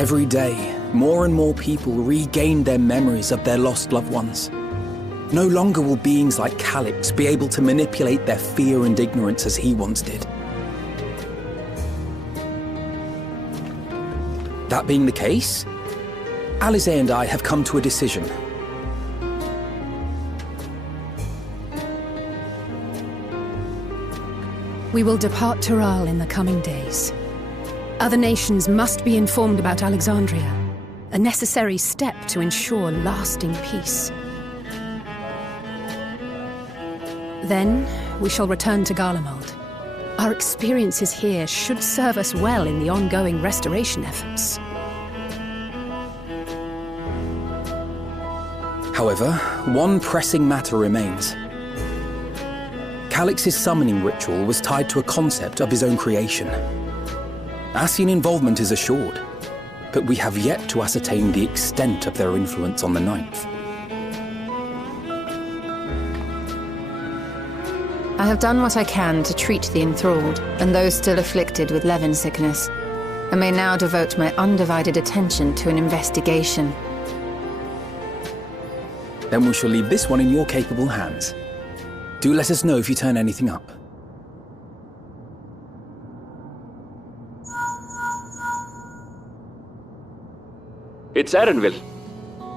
Every day, more and more people regain their memories of their lost loved ones. No longer will beings like Calix be able to manipulate their fear and ignorance as he once did. That being the case, Alize and I have come to a decision. We will depart Tural in the coming days. Other nations must be informed about Alexandria, a necessary step to ensure lasting peace. Then, we shall return to Garlemald. Our experiences here should serve us well in the ongoing restoration efforts. However, one pressing matter remains. Calix's summoning ritual was tied to a concept of his own creation. Ascian involvement is assured, but we have yet to ascertain the extent of their influence on the Ninth. I have done what I can to treat the enthralled and those still afflicted with Levin sickness, and may now devote my undivided attention to an investigation. Then we shall leave this one in your capable hands. Do let us know if you turn anything up. It's Erenville.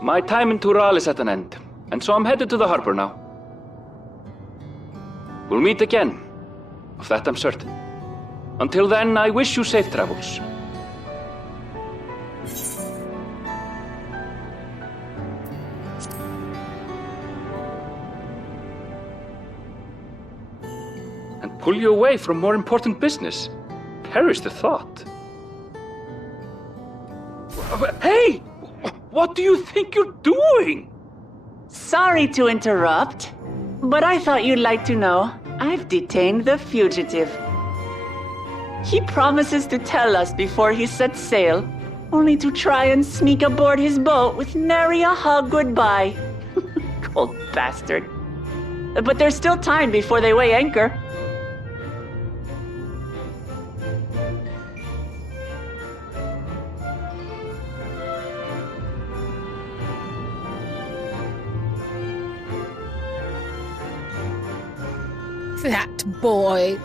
My time in Tural is at an end, and so I'm headed to the harbor now. We'll meet again, of that I'm certain. Until then, I wish you safe travels. And pull you away from more important business. Perish the thought. Hey! What do you think you're doing? Sorry to interrupt, but I thought you'd like to know I've detained the fugitive. He promises to tell us before he sets sail, only to try and sneak aboard his boat with nary a hug goodbye. Cold bastard. But there's still time before they weigh anchor. That boy!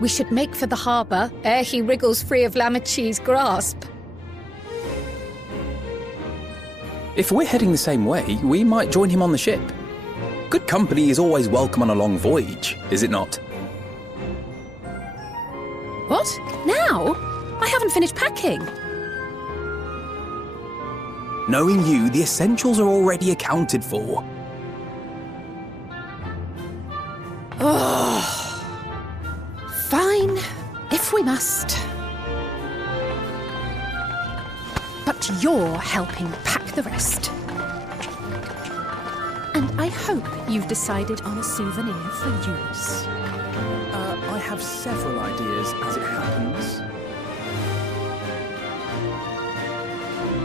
We should make for the harbour ere he wriggles free of Lamachi's grasp. If we're heading the same way, we might join him on the ship. Good company is always welcome on a long voyage, is it not? What? Now? I haven't finished packing. Knowing you, the essentials are already accounted for. Fine, if we must. But you're helping pack the rest. And I hope you've decided on a souvenir for use. I have several ideas, as it happens.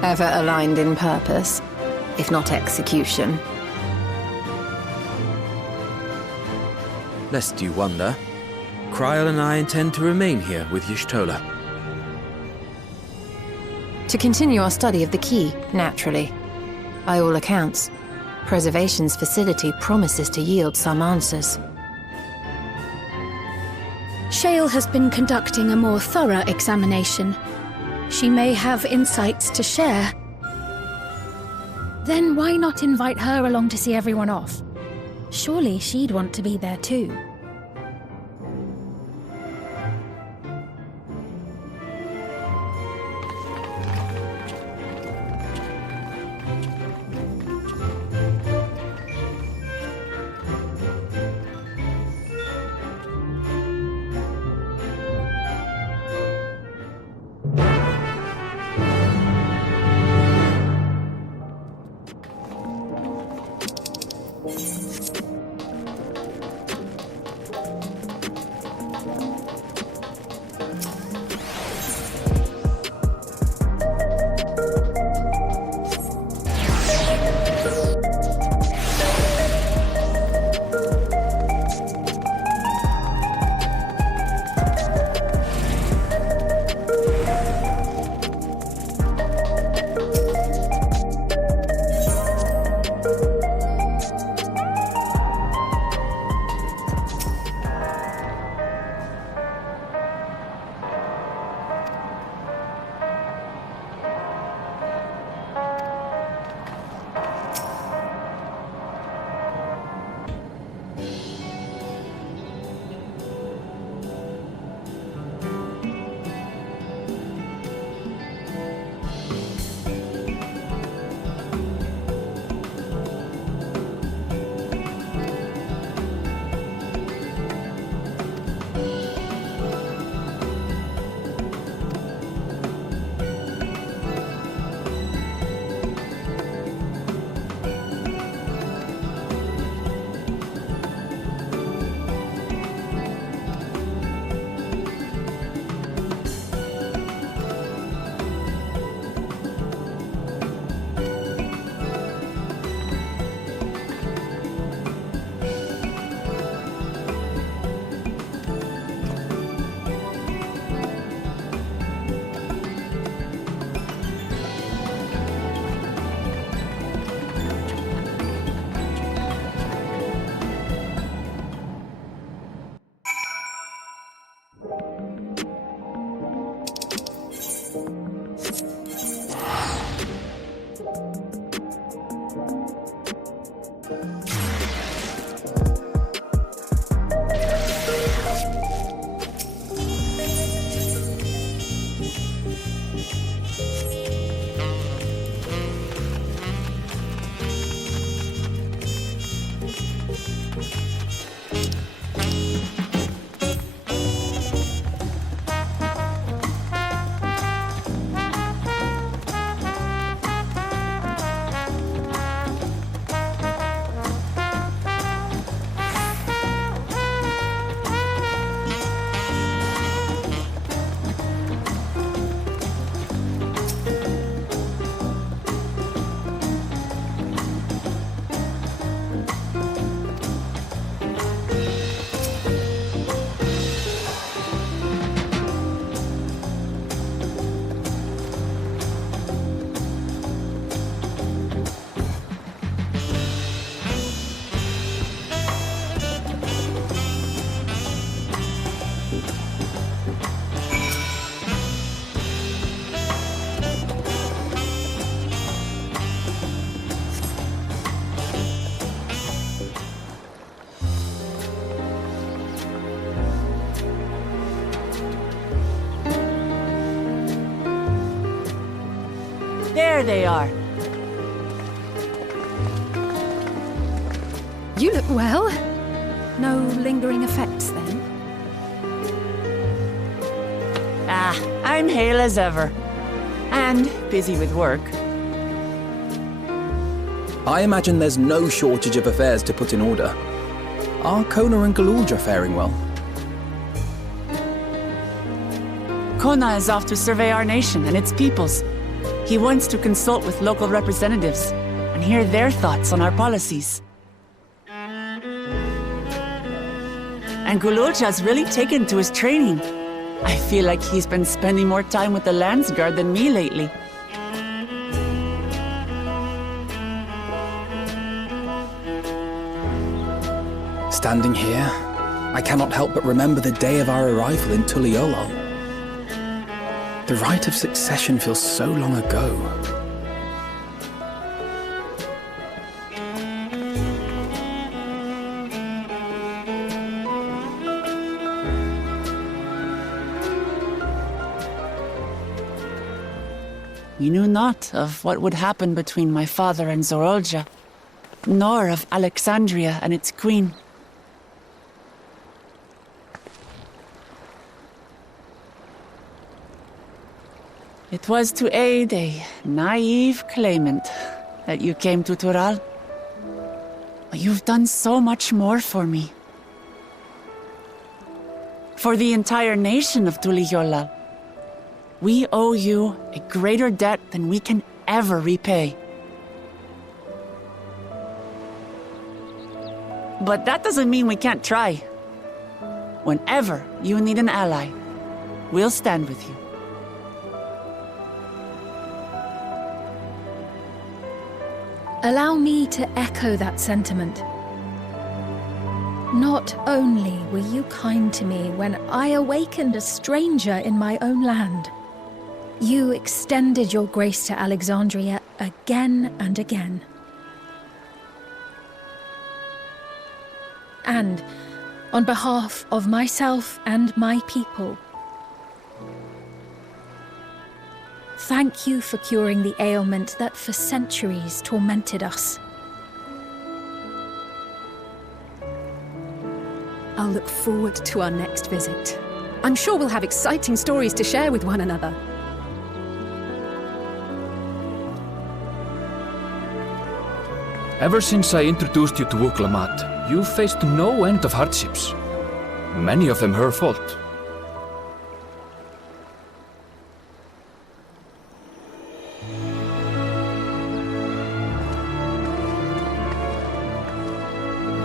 Ever aligned in purpose, if not execution. Lest you wonder, Kryl and I intend to remain here with Y'shtola. To continue our study of the key, naturally. By all accounts, Preservation's facility promises to yield some answers. Shale has been conducting a more thorough examination. She may have insights to share. Then why not invite her along to see everyone off? Surely she'd want to be there too. There they are. You look well. No lingering effects, then? I'm hale as ever. And busy with work. I imagine there's no shortage of affairs to put in order. Are Kona and Galudra faring well? Kona is off to survey our nation and its peoples. He wants to consult with local representatives and hear their thoughts on our policies. And Guludra's really taken to his training. I feel like he's been spending more time with the Landsguard than me lately. Standing here, I cannot help but remember the day of our arrival in Tuliolol. The rite of succession feels so long ago. We knew not of what would happen between my father and Zorolja, nor of Alexandria and its queen. It was to aid a naive claimant that you came to Tural. But you've done so much more for me. For the entire nation of Tuliyollal. We owe you a greater debt than we can ever repay. But that doesn't mean we can't try. Whenever you need an ally, we'll stand with you. Allow me to echo that sentiment. Not only were you kind to me when I awakened a stranger in my own land, you extended your grace to Alexandria again and again. And on behalf of myself and my people, thank you for curing the ailment that for centuries tormented us. I'll look forward to our next visit. I'm sure we'll have exciting stories to share with one another. Ever since I introduced you to Wuklamat, you've faced no end of hardships. Many of them her fault.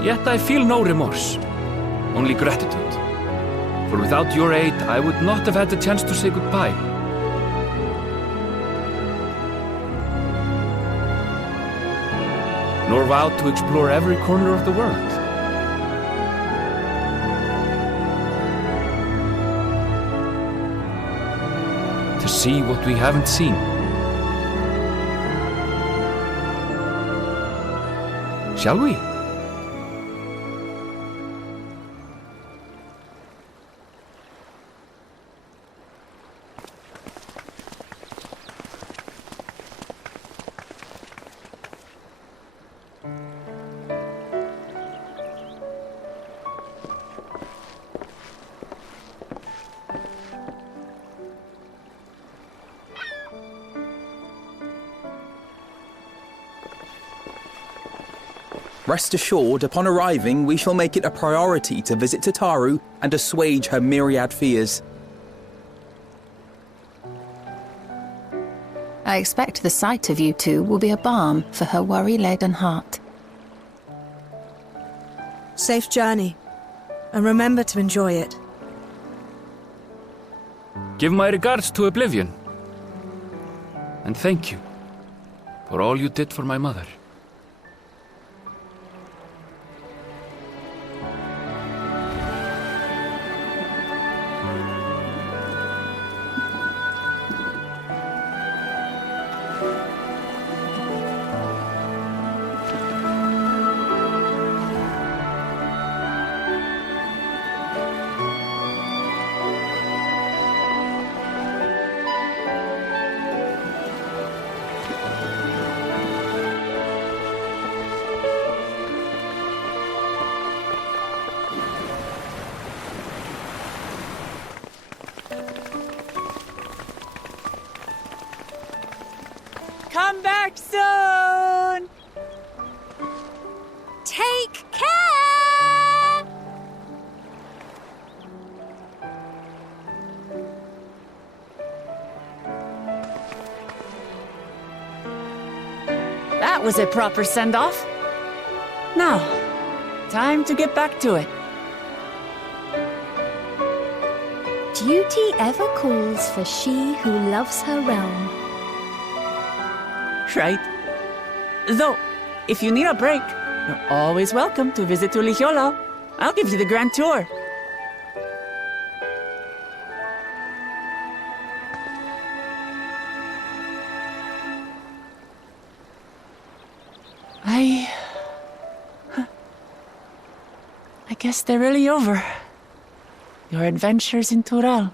Yet I feel no remorse, only gratitude. For without your aid, I would not have had the chance to say goodbye. Nor vowed to explore every corner of the world. To see what we haven't seen. Shall we? Rest assured, upon arriving, we shall make it a priority to visit Tataru and assuage her myriad fears. I expect the sight of you two will be a balm for her worry-laden heart. Safe journey, and remember to enjoy it. Give my regards to Oblivion. And thank you for all you did for my mother. Come back soon! Take care! That was a proper send-off. Now, time to get back to it. Duty ever calls for she who loves her realm. Right. Though, if you need a break, you're always welcome to visit Ulihiola. I'll give you the grand tour. I guess they're really over. Your adventures in Tural.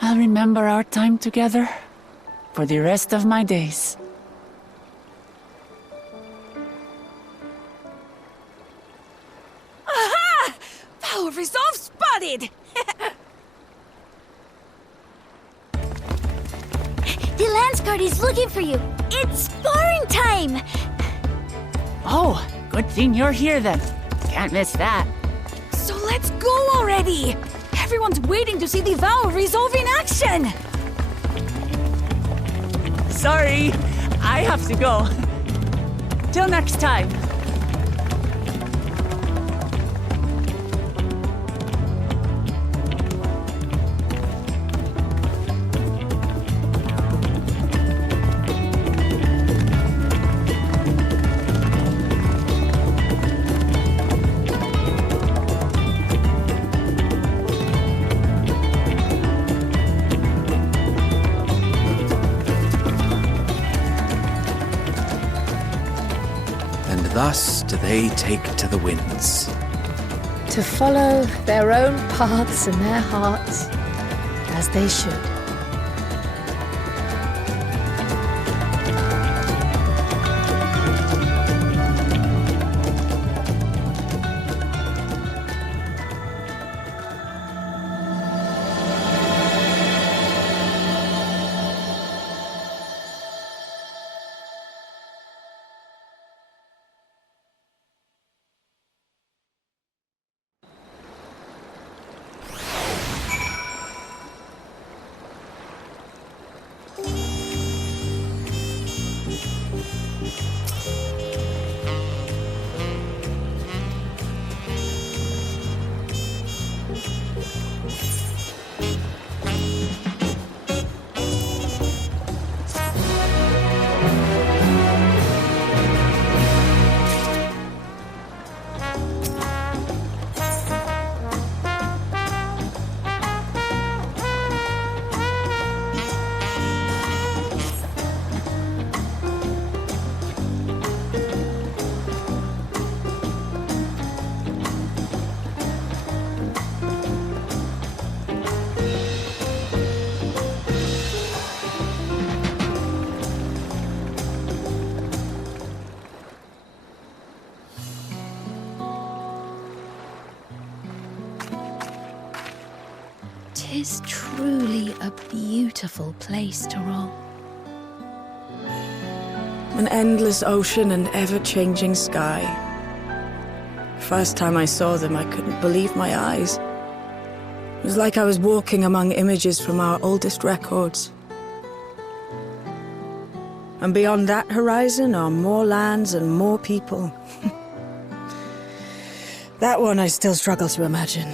I'll remember our time together for the rest of my days. Aha! Power resolve spotted! The Lance Guard is looking for you. It's sparring time! Oh, good thing you're here then. Can't miss that. So let's go already! Everyone's waiting to see the Vow resolve in action! Sorry, I have to go. Till next time. Thus do they take to the winds. To follow their own paths and their hearts, as they should. is truly a beautiful place to roam. An endless ocean and ever-changing sky. First time I saw them, I couldn't believe my eyes. It was like I was walking among images from our oldest records. And beyond that horizon are more lands and more people. That one I still struggle to imagine.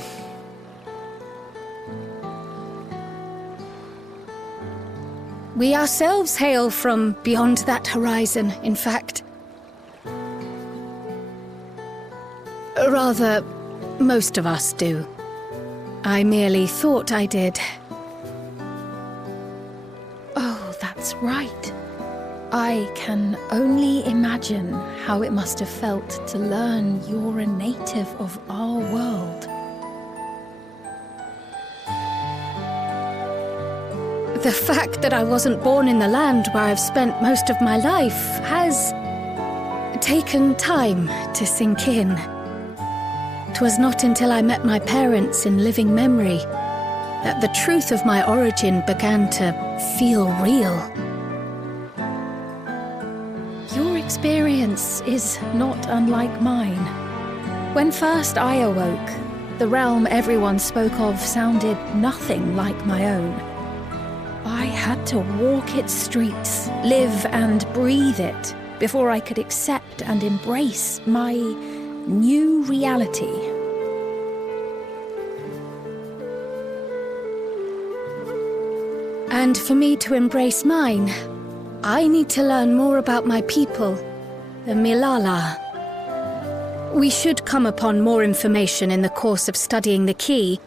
We ourselves hail from beyond that horizon, in fact. Rather, most of us do. I merely thought I did. Oh, that's right. I can only imagine how it must have felt to learn you're a native of our world. The fact that I wasn't born in the land where I've spent most of my life has taken time to sink in. 'Twas not until I met my parents in living memory that the truth of my origin began to feel real. Your experience is not unlike mine. When first I awoke, the realm everyone spoke of sounded nothing like my own. I had to walk its streets, live and breathe it, before I could accept and embrace my new reality. And for me to embrace mine, I need to learn more about my people, the Milala. We should come upon more information in the course of studying the key,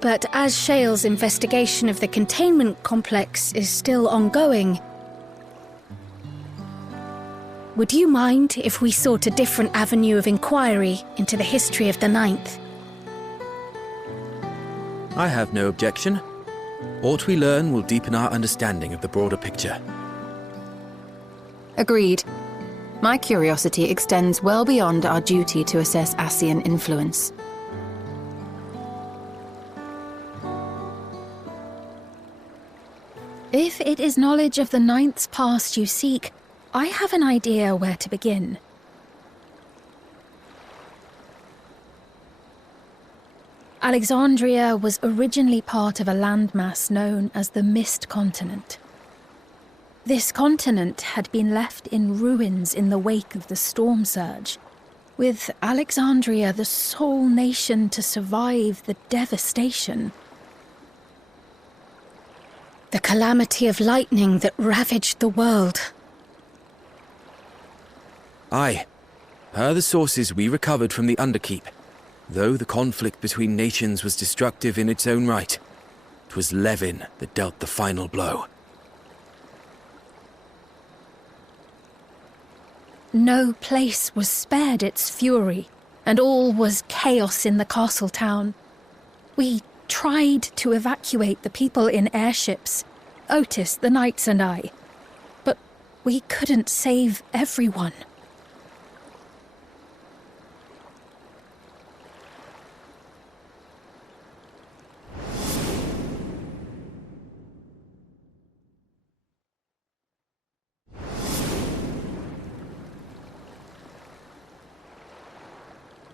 but as Shale's investigation of the containment complex is still ongoing, would you mind if we sought a different avenue of inquiry into the history of the Ninth? I have no objection. What we learn will deepen our understanding of the broader picture. Agreed. My curiosity extends well beyond our duty to assess Ascian influence. If it is knowledge of the Ninth's past you seek, I have an idea where to begin. Alexandria was originally part of a landmass known as the Mist Continent. This continent had been left in ruins in the wake of the storm surge, with Alexandria the sole nation to survive the devastation. The calamity of lightning that ravaged the world. Aye. Per the sources we recovered from the Underkeep, though the conflict between nations was destructive in its own right, 'twas Levin that dealt the final blow. No place was spared its fury, and all was chaos in the castle town. We tried to evacuate the people in airships, Otis, the knights and I, but we couldn't save everyone.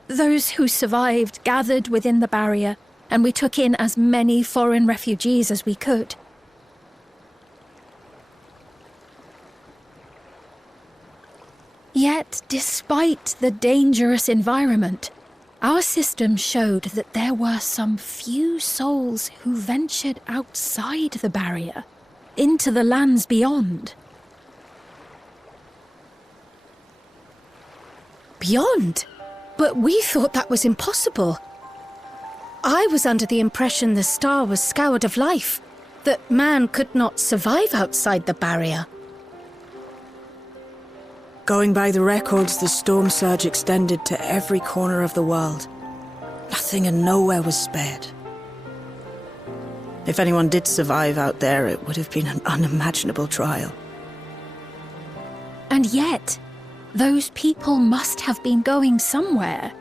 Those who survived gathered within the barrier, and we took in as many foreign refugees as we could. Yet, despite the dangerous environment, our system showed that there were some few souls who ventured outside the barrier, into the lands beyond. Beyond? But we thought that was impossible. I was under the impression the star was scoured of life, that man could not survive outside the barrier. Going by the records, the storm surge extended to every corner of the world. Nothing and nowhere was spared. If anyone did survive out there, it would have been an unimaginable trial. And yet, those people must have been going somewhere.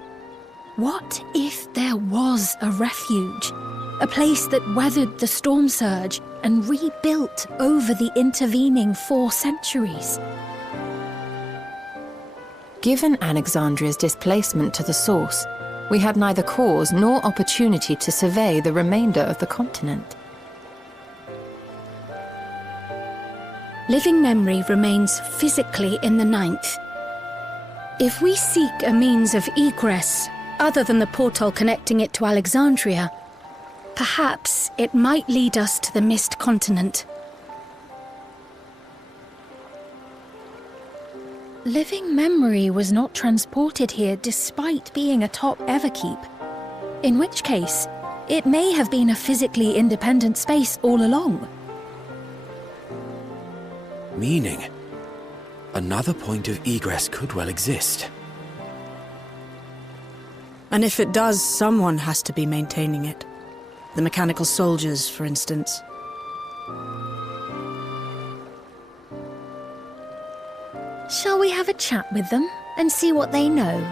What if there was a refuge? A place that weathered the storm surge and rebuilt over the intervening 4 centuries. Given Alexandria's displacement to the source, we had neither cause nor opportunity to survey the remainder of the continent. Living memory remains physically in the 9th. If we seek a means of egress other than the portal connecting it to Alexandria, perhaps it might lead us to the Mist Continent. Living memory was not transported here despite being atop Everkeep, in which case, it may have been a physically independent space all along. Meaning, another point of egress could well exist. And if it does, someone has to be maintaining it. The mechanical soldiers, for instance. Shall we have a chat with them and see what they know?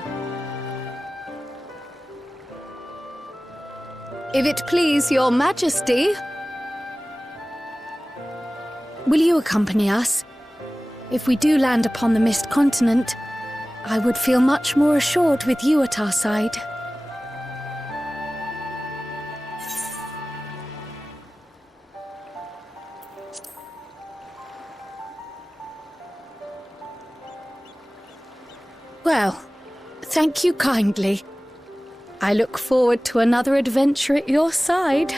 If it please your majesty. Will you accompany us? If we do land upon the Mist Continent, I would feel much more assured with you at our side. Well, thank you kindly. I look forward to another adventure at your side.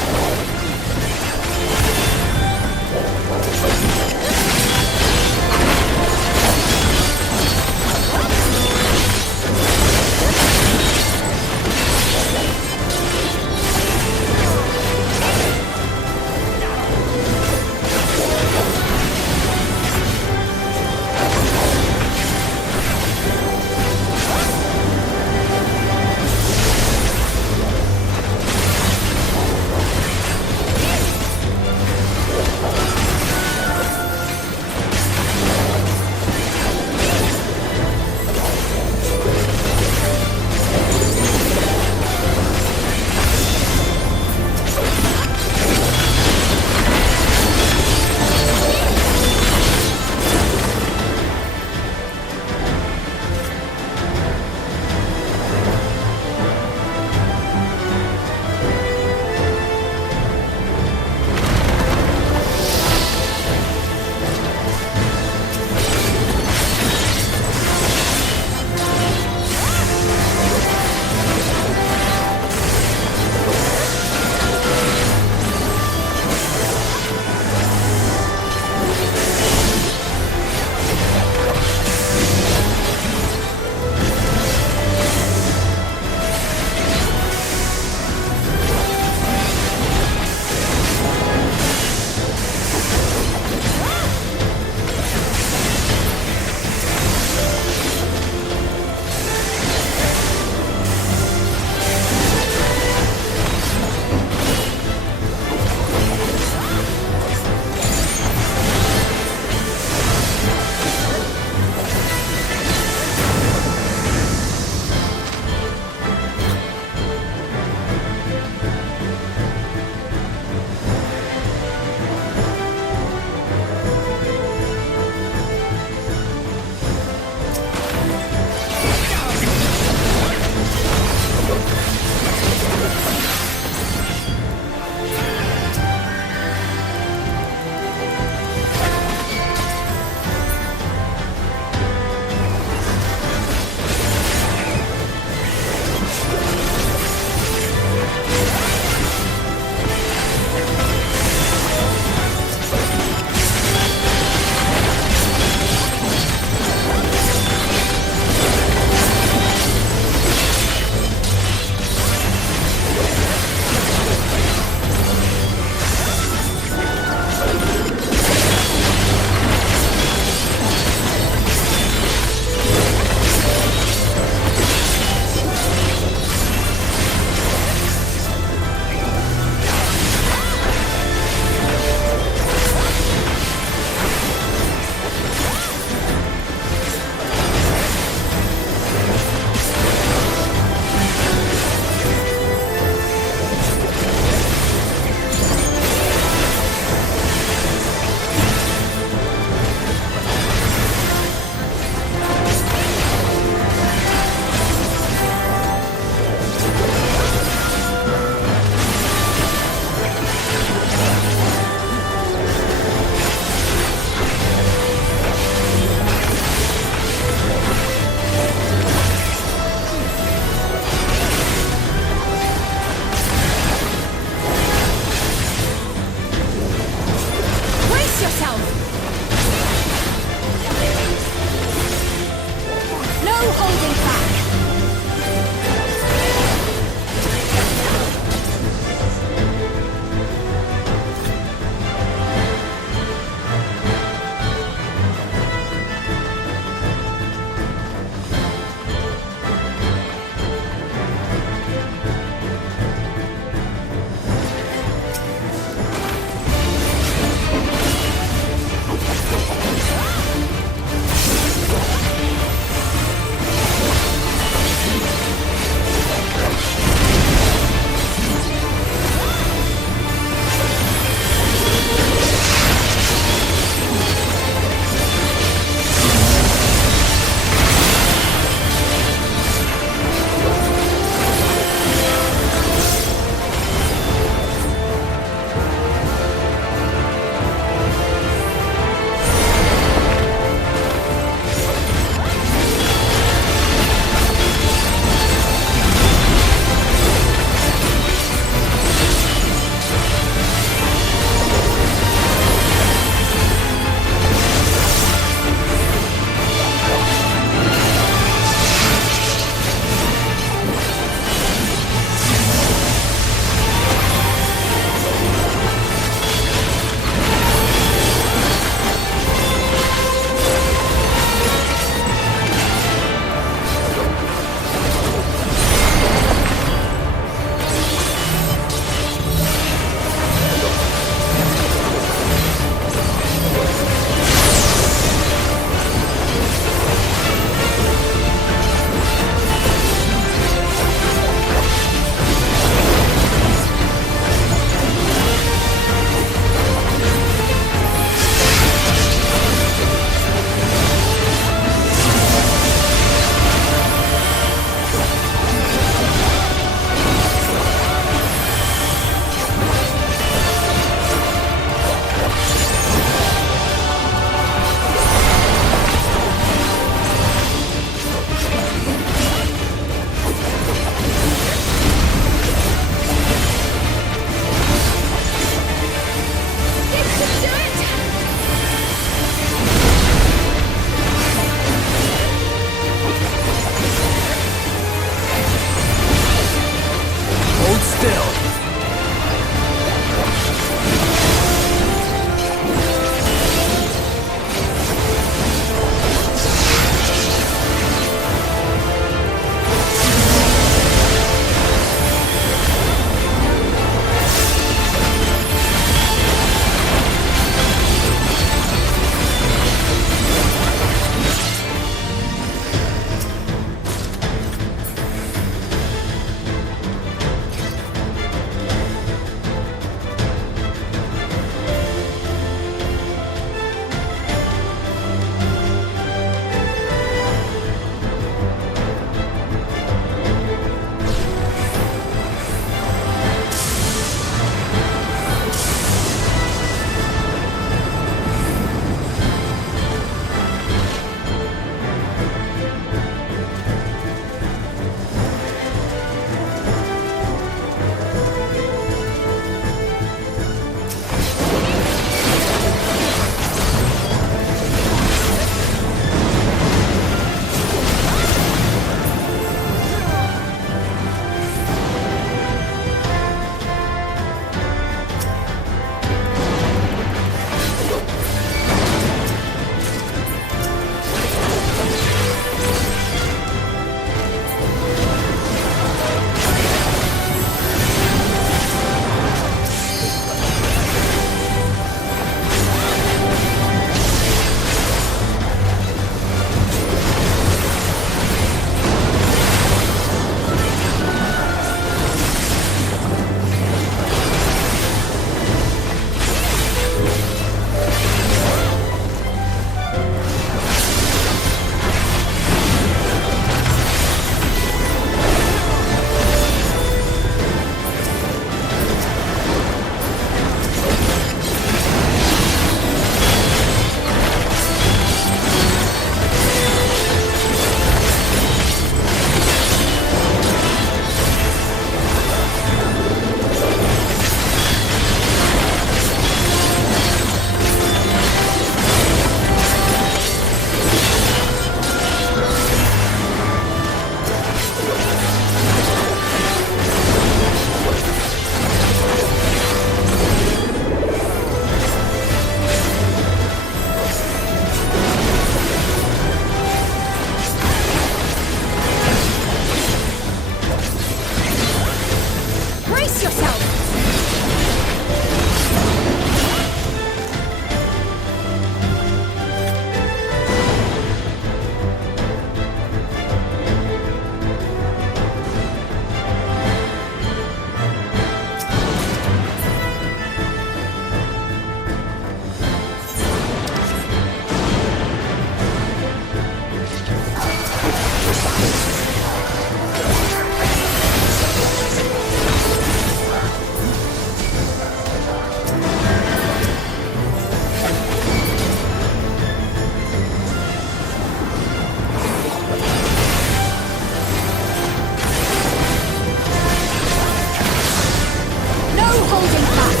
holding back.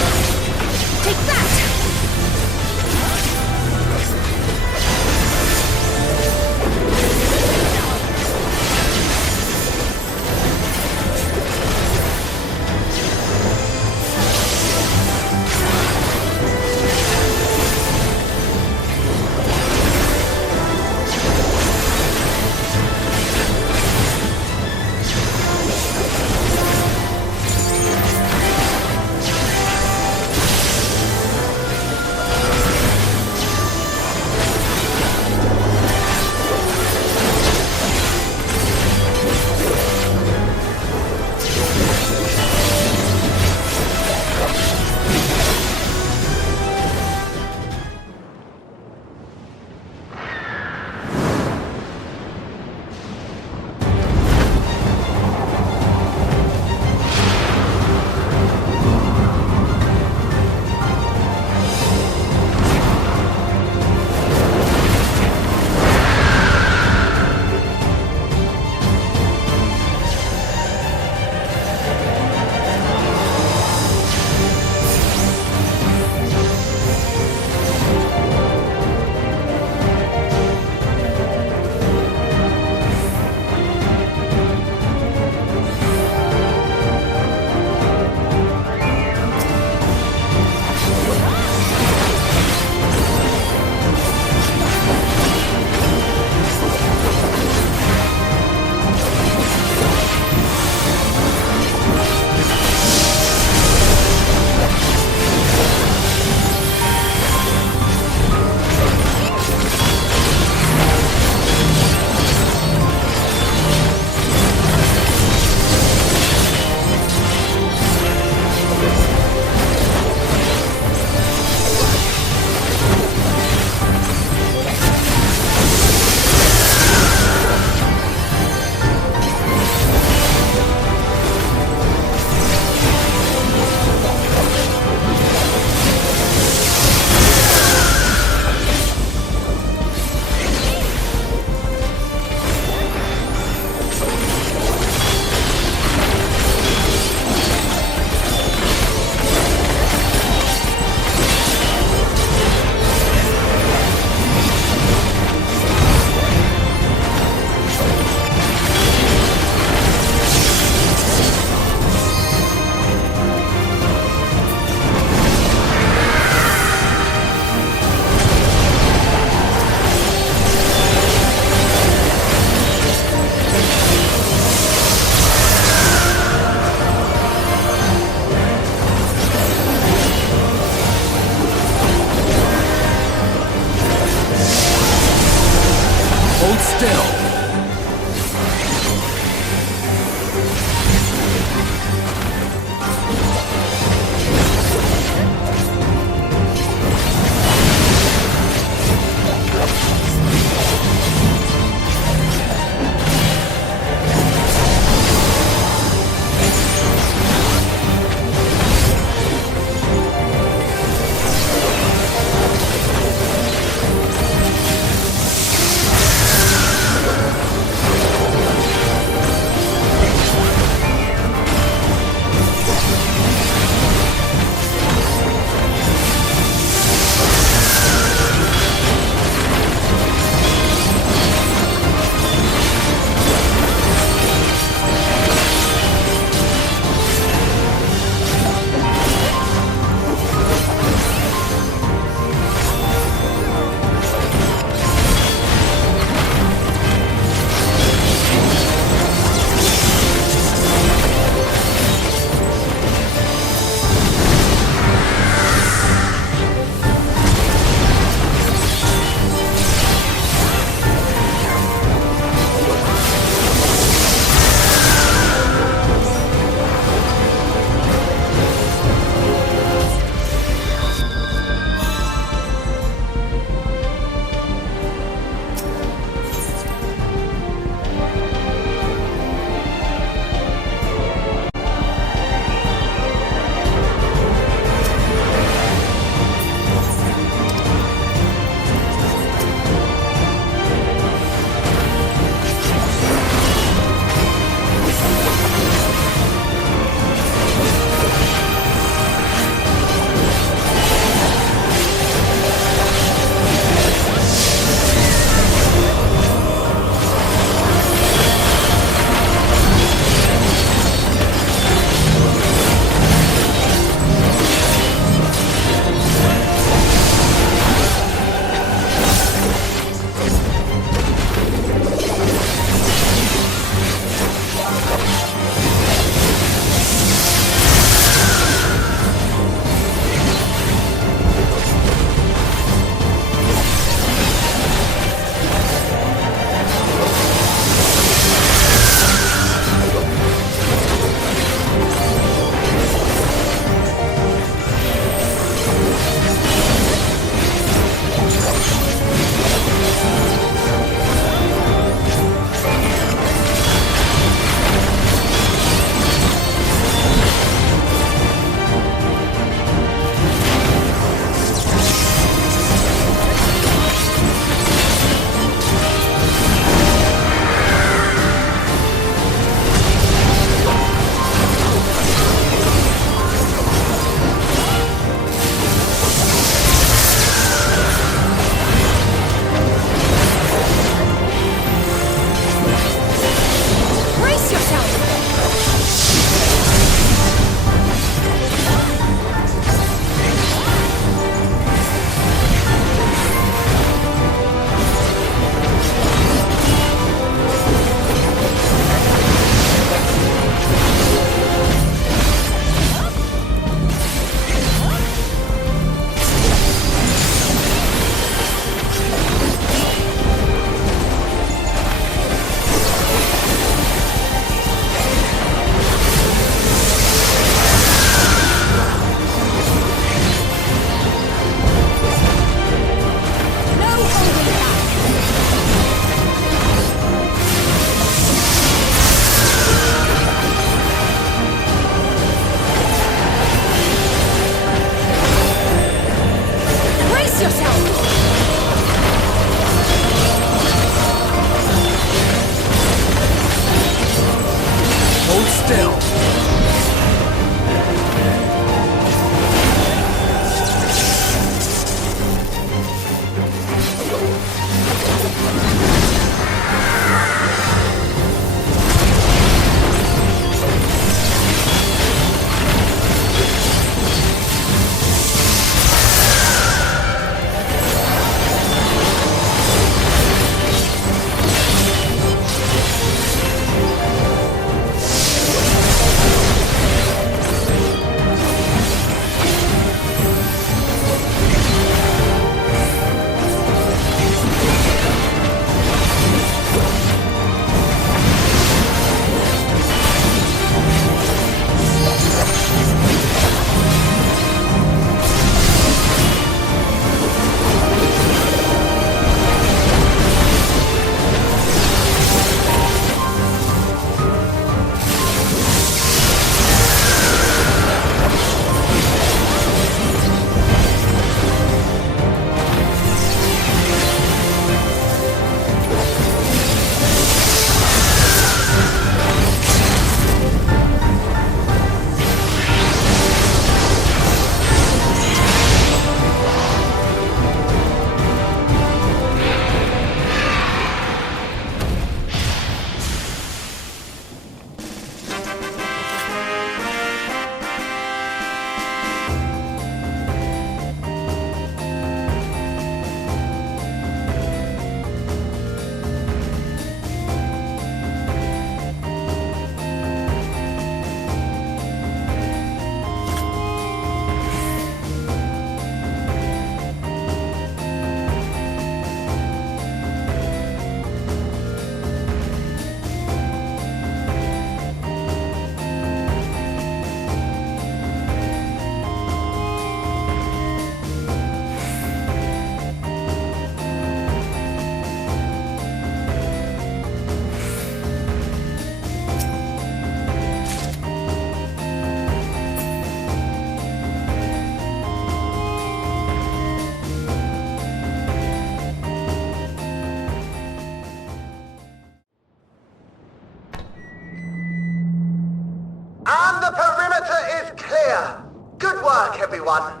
is clear. Good work, everyone.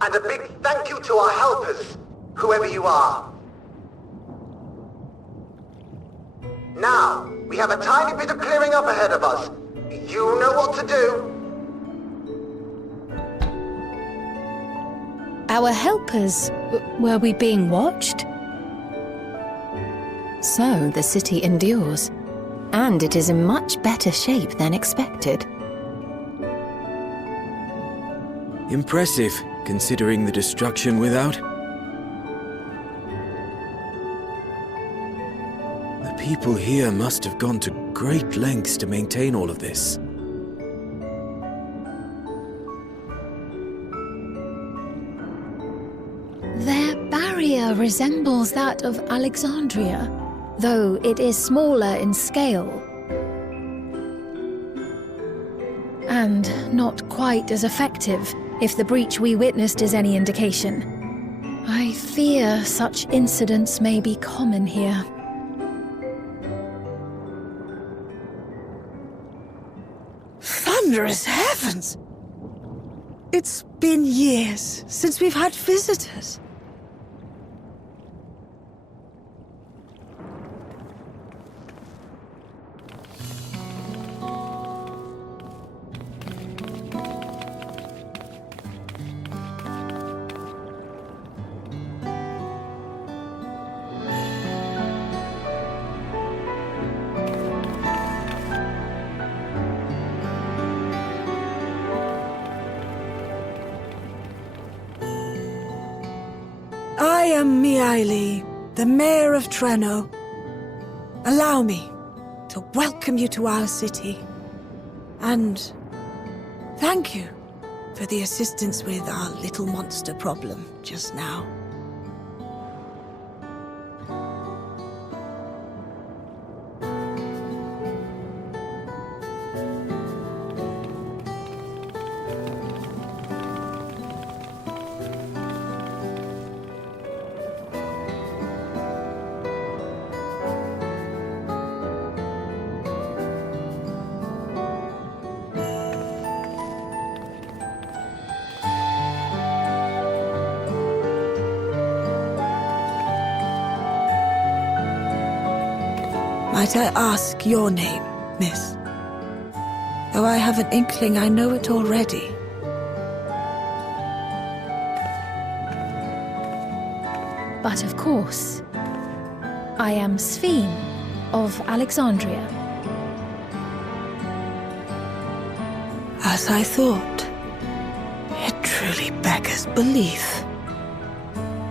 And a big thank you to our helpers, whoever you are. Now, we have a tiny bit of clearing up ahead of us. You know what to do. Our helpers, were we being watched? So the city endures, and it is in much better shape than expected. Impressive, considering the destruction without. The people here must have gone to great lengths to maintain all of this. Their barrier resembles that of Alexandria, though it is smaller in scale. And not quite as effective, if the breach we witnessed is any indication. I fear such incidents may be common here. Thunderous heavens! It's been years since we've had visitors. I am Miaili, the Mayor of Treno. Allow me to welcome you to our city. And thank you for the assistance with our little monster problem just now. Might I ask your name, miss? Though I have an inkling I know it already. But of course, I am Sphene of Alexandria. As I thought, it truly beggars belief.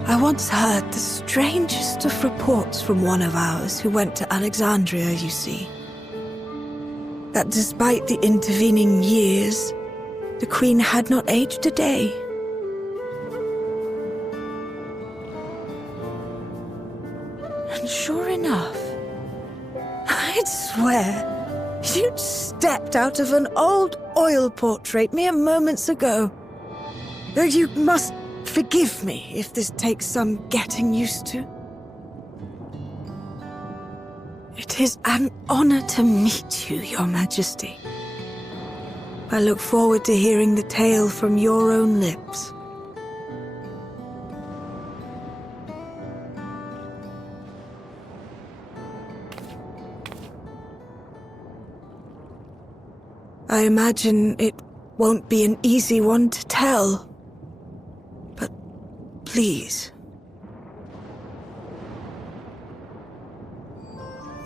I once heard the strangest of reports from one of ours who went to Alexandria, you see. That despite the intervening years, the Queen had not aged a day. And sure enough, I'd swear you'd stepped out of an old oil portrait mere moments ago. Though you must forgive me if this takes some getting used to. It is an honor to meet you, Your Majesty. I look forward to hearing the tale from your own lips. I imagine it won't be an easy one to tell. But please.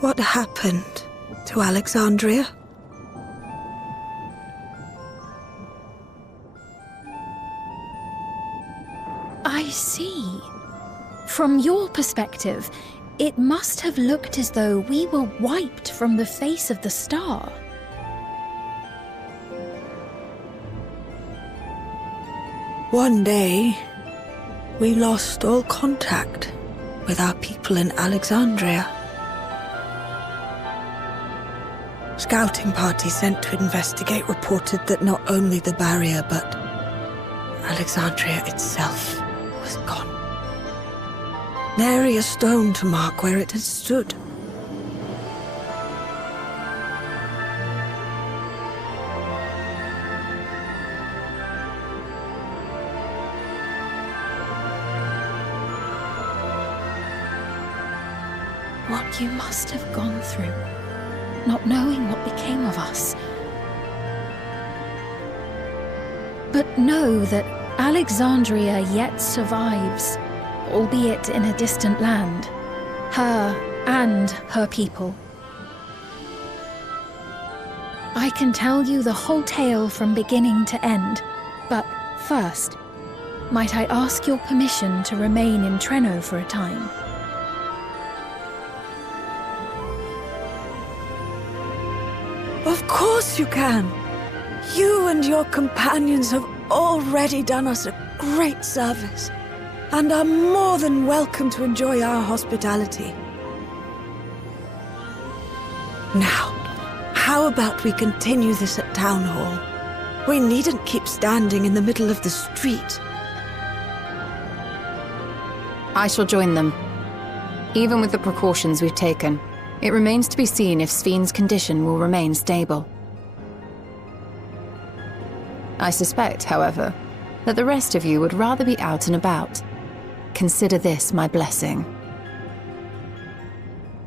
What happened to Alexandria? I see. From your perspective, it must have looked as though we were wiped from the face of the star. One day, we lost all contact with our people in Alexandria. Scouting parties sent to investigate reported that not only the barrier, but Alexandria itself was gone. Nary a stone to mark where it had stood. what you must have gone through, not knowing what became of us. But know that Alexandria yet survives, albeit in a distant land. Her and her people. I can tell you the whole tale from beginning to end, but first, might I ask your permission to remain in Trenno for a time? Of course you can. You and your companions have already done us a great service, and are more than welcome to enjoy our hospitality. Now, how about we continue this at Town Hall? We needn't keep standing in the middle of the street. I shall join them. Even with the precautions we've taken, it remains to be seen if Sven's condition will remain stable. I suspect, however, that the rest of you would rather be out and about. Consider this my blessing.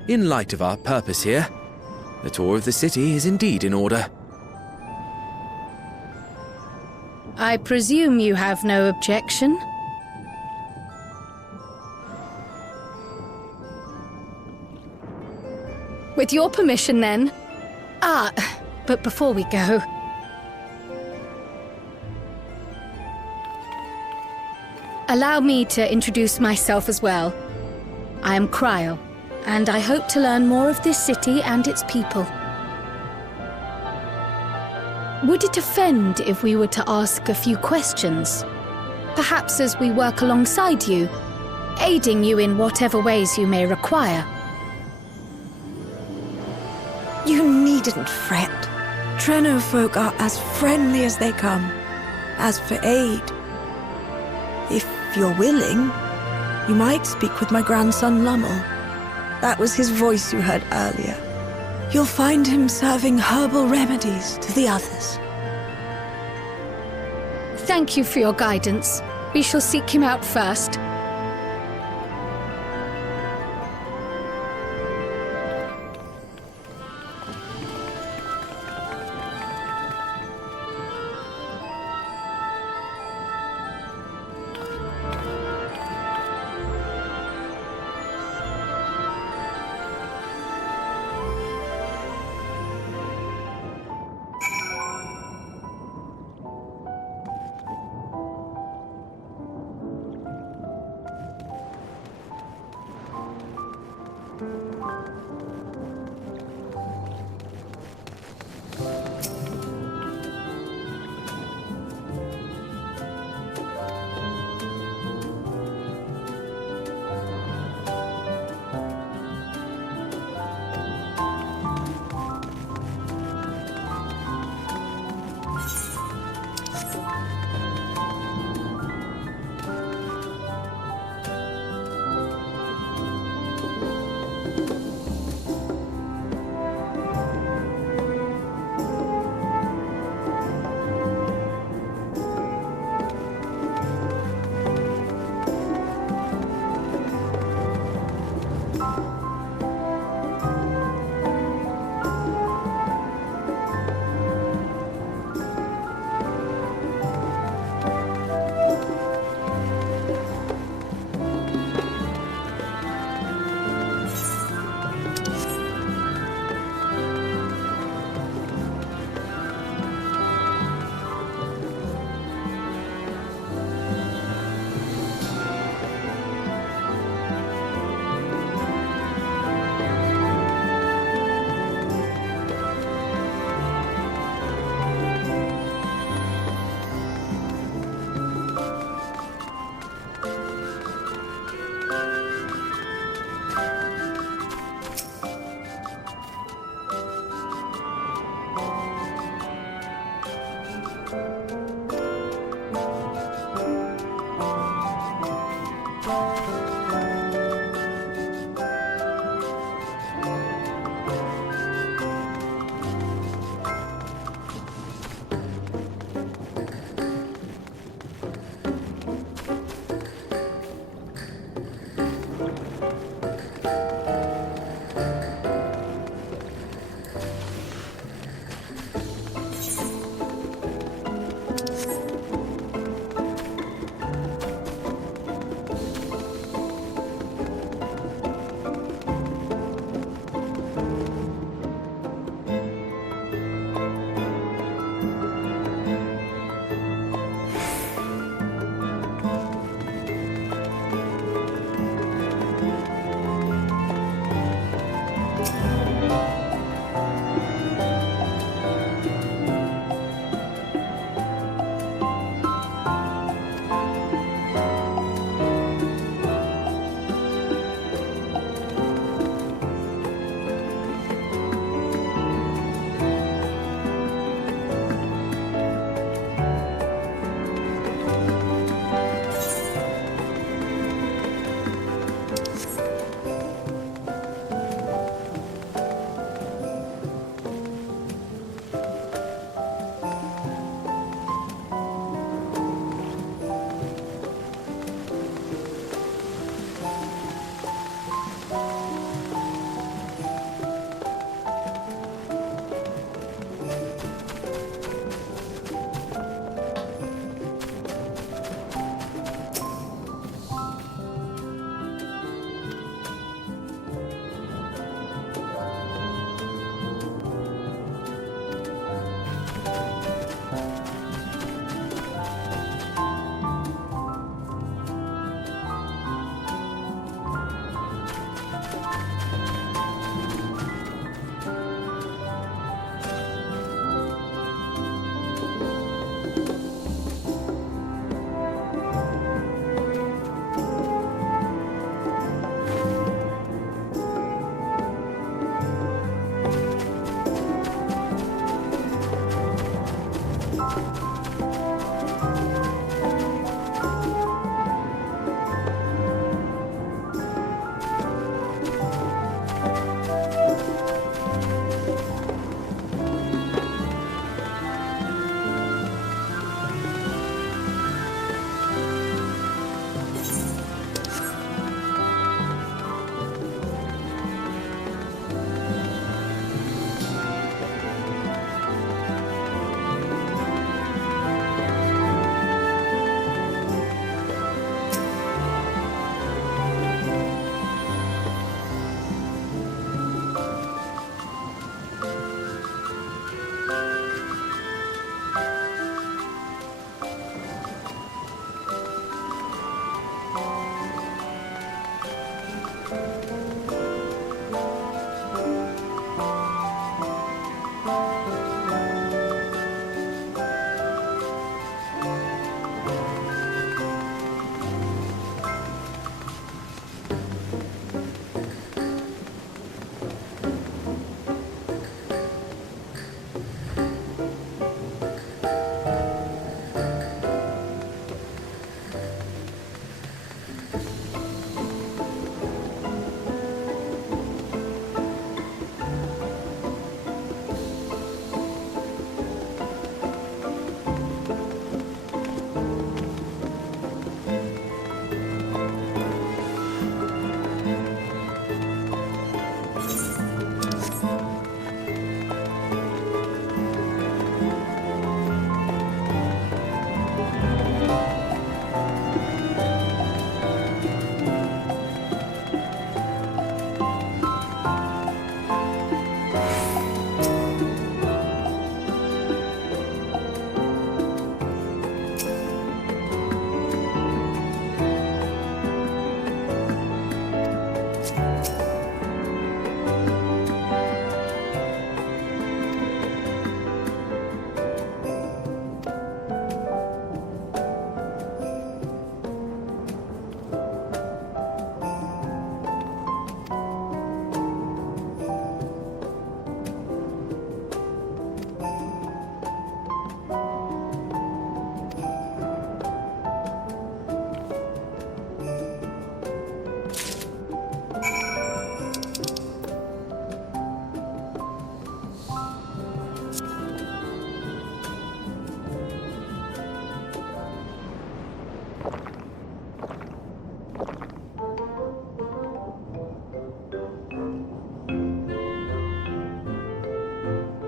In light of our purpose here, the tour of the city is indeed in order. I presume you have no objection? With your permission, then. But before we go... allow me to introduce myself as well. I am Cryle, and I hope to learn more of this city and its people. Would it offend if we were to ask a few questions? Perhaps as we work alongside you, aiding you in whatever ways you may require. You needn't fret. Trenno folk are as friendly as they come. As for aid, if you're willing, you might speak with my grandson Lummel. That was his voice you heard earlier. You'll find him serving herbal remedies to the others. Thank you for your guidance. We shall seek him out first.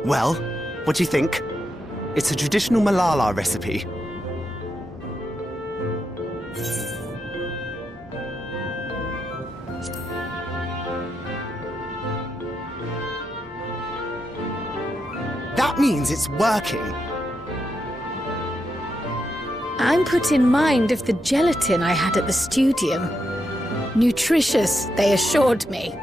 Well, what do you think? It's a traditional Malala recipe. That means it's working. I'm put in mind of the gelatin I had at the studium. Nutritious, they assured me.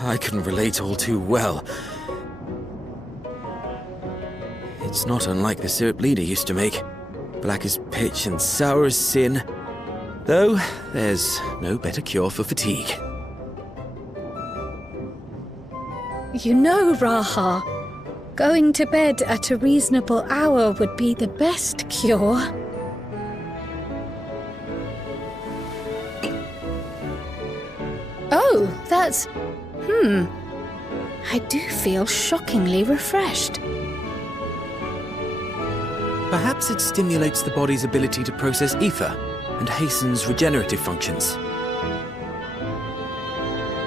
I can relate all too well. It's not unlike the syrup Leda used to make. Black as pitch and sour as sin. Though, there's no better cure for fatigue. You know, Raha, going to bed at a reasonable hour would be the best cure. Oh, that's... I do feel shockingly refreshed. Perhaps it stimulates the body's ability to process ether and hastens regenerative functions.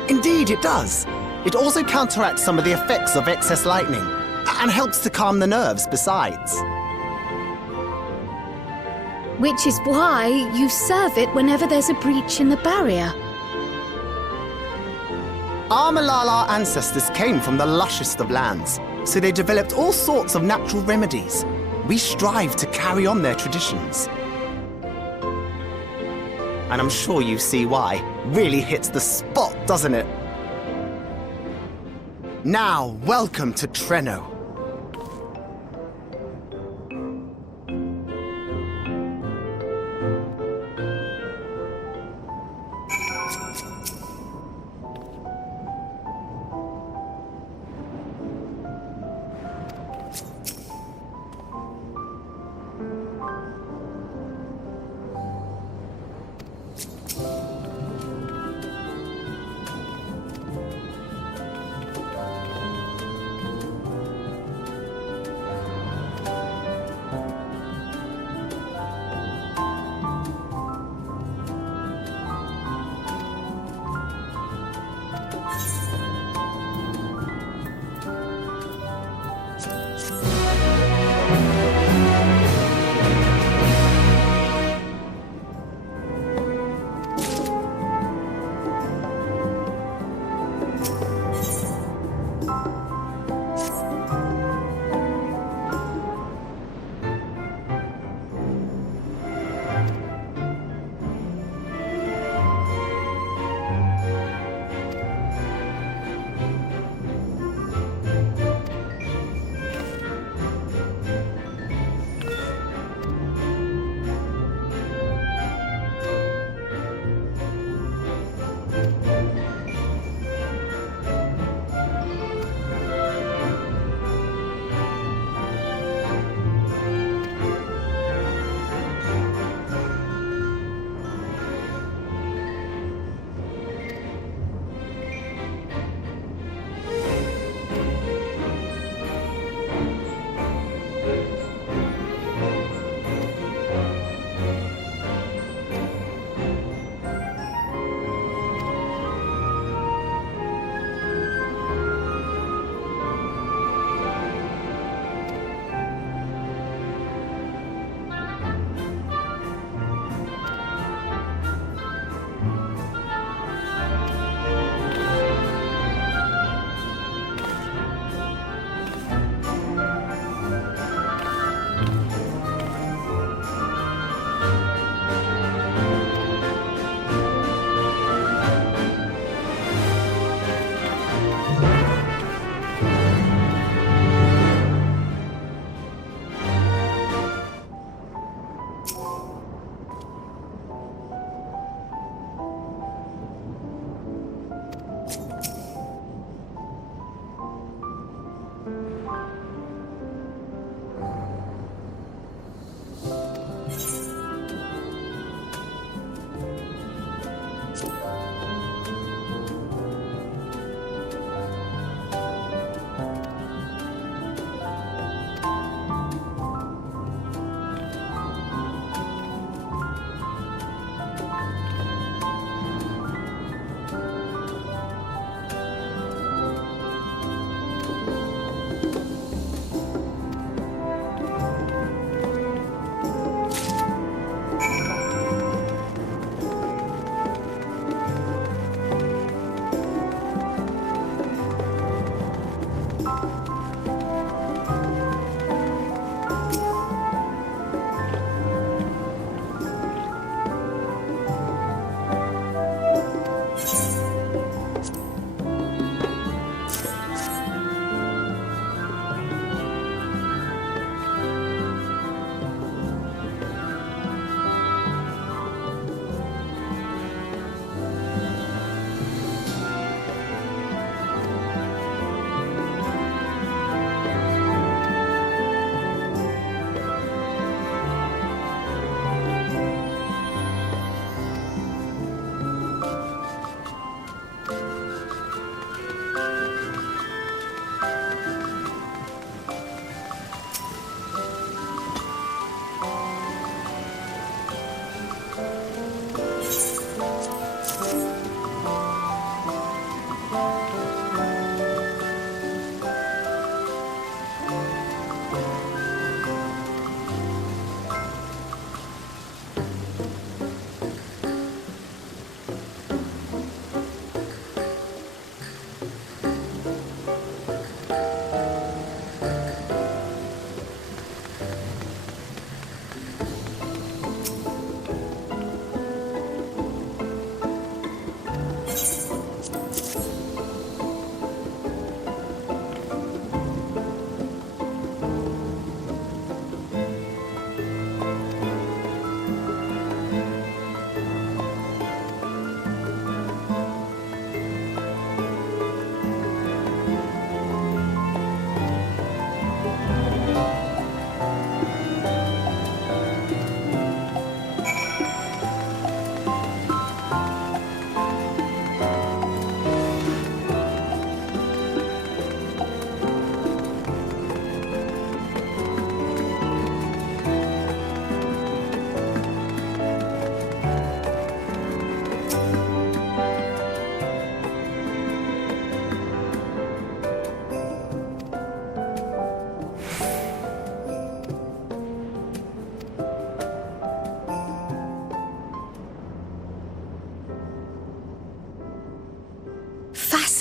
Indeed, it does. It also counteracts some of the effects of excess lightning, and helps to calm the nerves besides. Which is why you serve it whenever there's a breach in the barrier. Our Malala ancestors came from the lushest of lands, so they developed all sorts of natural remedies. We strive to carry on their traditions. And I'm sure you see why. Really hits the spot, doesn't it? Now, welcome to Treno.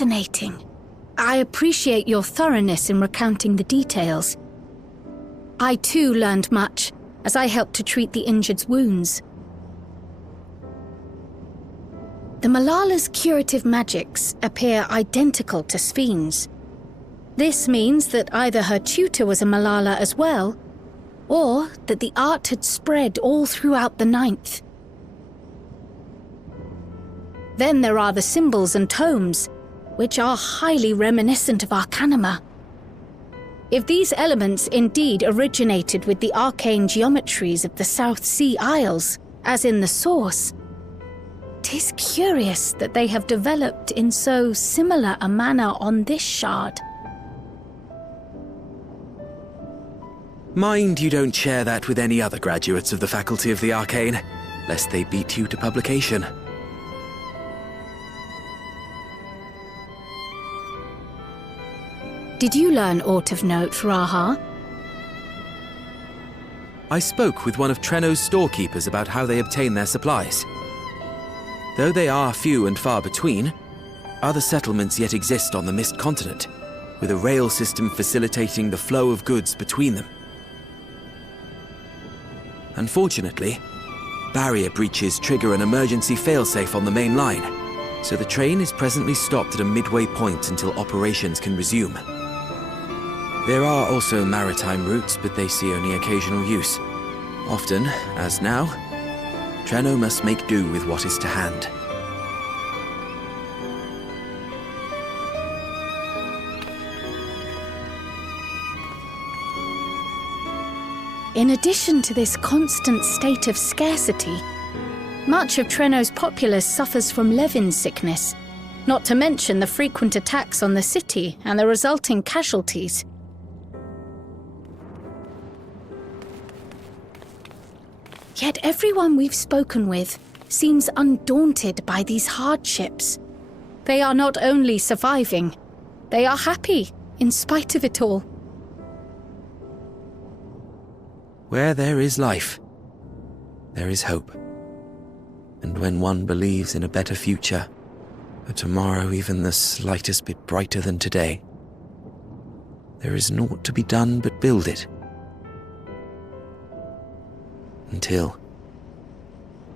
fascinating. I appreciate your thoroughness in recounting the details. I too learned much as I helped to treat the injured's wounds. The Malala's curative magics appear identical to Spheen's. This means that either her tutor was a Malala as well, or that the art had spread all throughout the Ninth. Then there are the symbols and tomes, which are highly reminiscent of Arcanima. If these elements indeed originated with the arcane geometries of the South Sea Isles, as in the source, 'tis curious that they have developed in so similar a manner on this shard. Mind you don't share that with any other graduates of the Faculty of the Arcane, lest they beat you to publication. Did you learn aught of note, Raha? I spoke with one of Treno's storekeepers about how they obtain their supplies. Though they are few and far between, other settlements yet exist on the Mist Continent, with a rail system facilitating the flow of goods between them. Unfortunately, barrier breaches trigger an emergency failsafe on the main line, so the train is presently stopped at a midway point until operations can resume. There are also maritime routes, but they see only occasional use. Often, as now, Treno must make do with what is to hand. In addition to this constant state of scarcity, much of Treno's populace suffers from Levin sickness, not to mention the frequent attacks on the city and the resulting casualties. Yet everyone we've spoken with seems undaunted by these hardships. They are not only surviving, they are happy in spite of it all. Where there is life, there is hope. And when one believes in a better future, a tomorrow even the slightest bit brighter than today, there is naught to be done but build it. Until,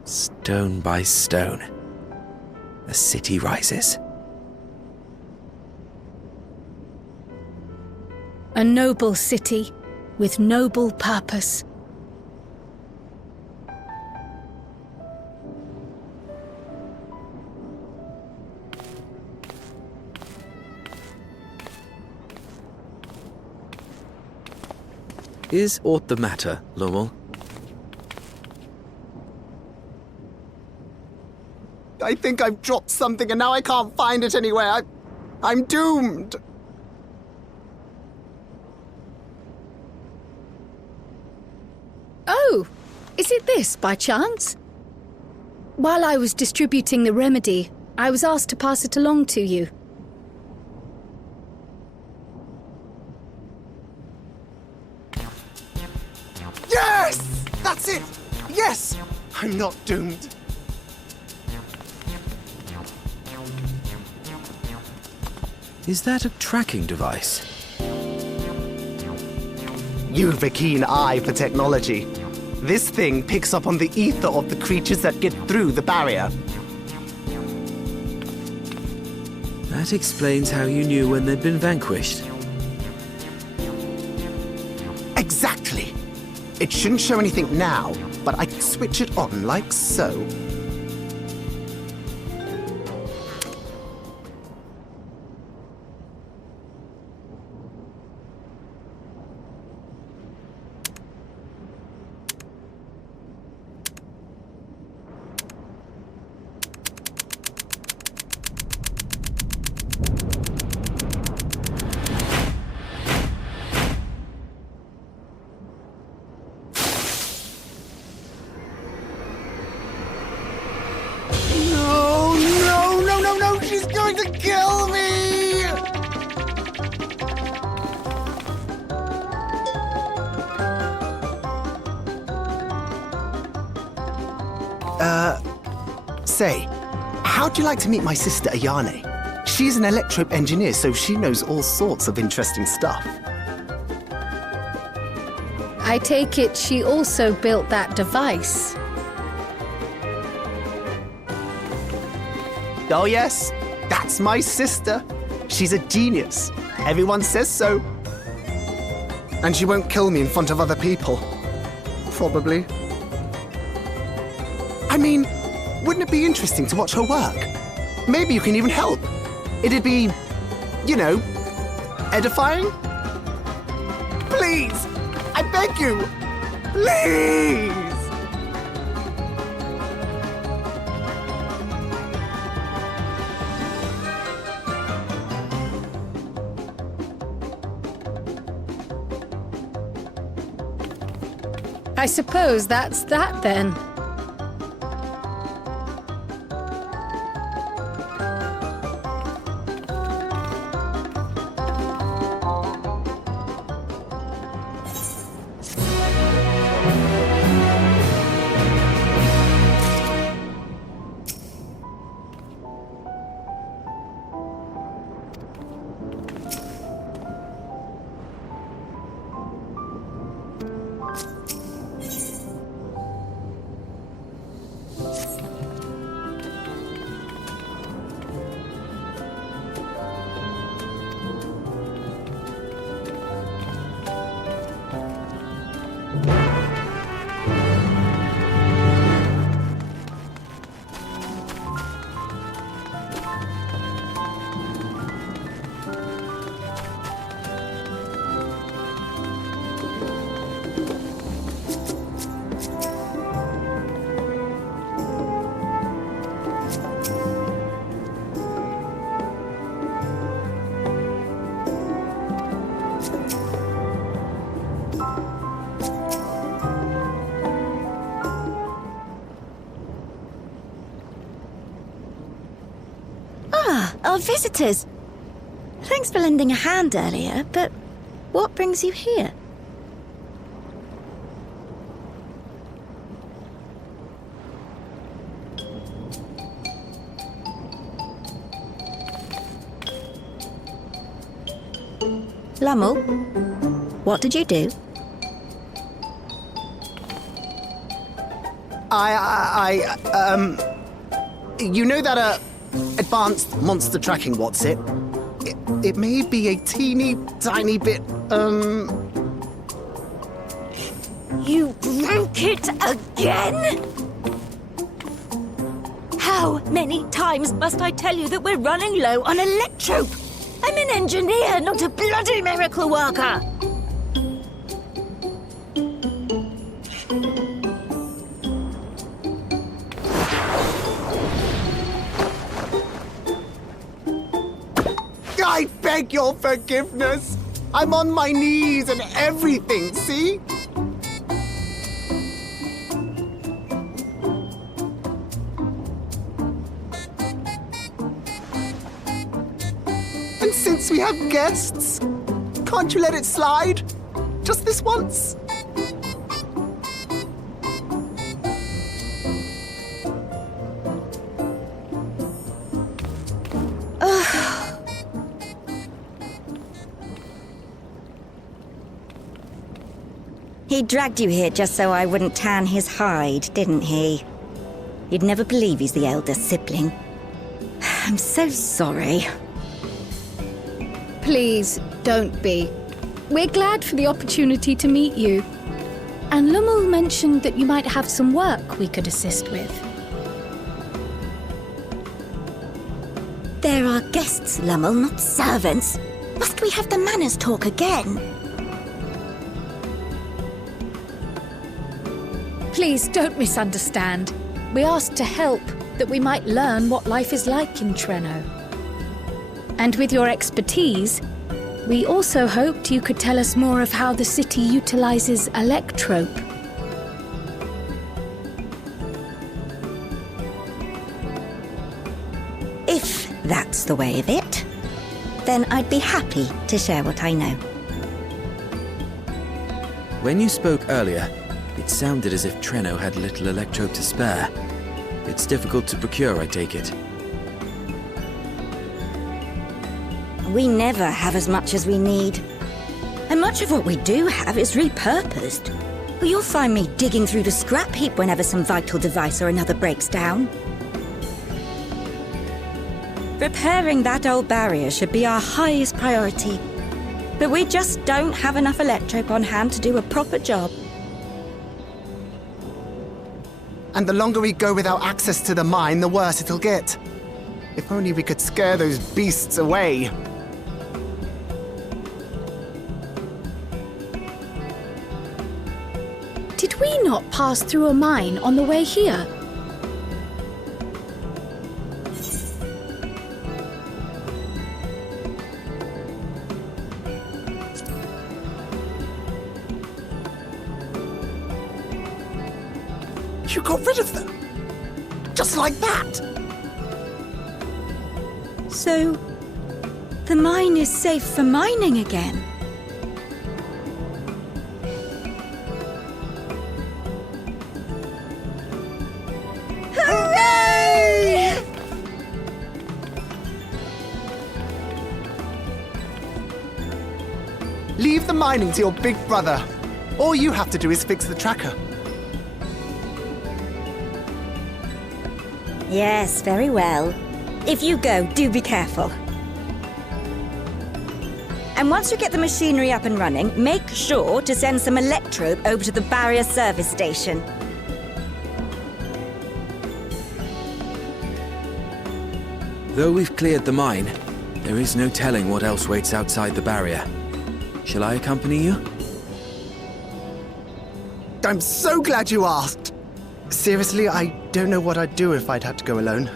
stone by stone, a city rises. A noble city with noble purpose. Is aught the matter, Lowell? I think I've dropped something and now I can't find it anywhere. I'm doomed. Oh, is it this by chance? While I was distributing the remedy, I was asked to pass it along to you. Yes! That's it! Yes! I'm not doomed. Is that a tracking device? You've a keen eye for technology. This thing picks up on the ether of the creatures that get through the barrier. That explains how you knew when they'd been vanquished. Exactly. It shouldn't show anything now, but I can switch it on like so. She's going to kill me! Say, how'd you like to meet my sister Ayane? She's an electrope engineer, so she knows all sorts of interesting stuff. I take it she also built that device. Oh yes, that's my sister. She's a genius. Everyone says so. And she won't kill me in front of other people. Probably. I mean, wouldn't it be interesting to watch her work? Maybe you can even help. It'd be, you know, edifying? Please! I beg you! Please! I suppose that's that then. Our visitors. Thanks for lending a hand earlier, but what brings you here? Lummel, what did you do? You know that, advanced monster tracking, what's it? It may be a teeny tiny bit, You broke it again? How many times must I tell you that we're running low on electrope? I'm an engineer, not a bloody miracle worker! I beg your forgiveness! I'm on my knees and everything, see? And since we have guests, can't you let it slide? Just this once? He dragged you here just so I wouldn't tan his hide, didn't he? You'd never believe he's the elder sibling. I'm so sorry. Please, don't be. We're glad for the opportunity to meet you. And Lummel mentioned that you might have some work we could assist with. There are guests, Lummel, not servants. Must we have the manners talk again? Please don't misunderstand. We asked to help, that we might learn what life is like in Treno. And with your expertise, we also hoped you could tell us more of how the city utilizes electrope. If that's the way of it, then I'd be happy to share what I know. When you spoke earlier, it sounded as if Treno had little electrope to spare. It's difficult to procure, I take it. We never have as much as we need. And much of what we do have is repurposed. You'll find me digging through the scrap heap whenever some vital device or another breaks down. Repairing that old barrier should be our highest priority. But we just don't have enough electrope on hand to do a proper job. And the longer we go without access to the mine, the worse it'll get. If only we could scare those beasts away. Did we not pass through a mine on the way here? You got rid of them? Just like that? So, the mine is safe for mining again? Hooray! Leave the mining to your big brother. All you have to do is fix the tracker. Yes, very well. If you go, do be careful. And once you get the machinery up and running, make sure to send some electrope over to the barrier service station. Though we've cleared the mine, there is no telling what else waits outside the barrier. Shall I accompany you? I'm so glad you asked. Seriously, I don't know what I'd do if I'd had to go alone.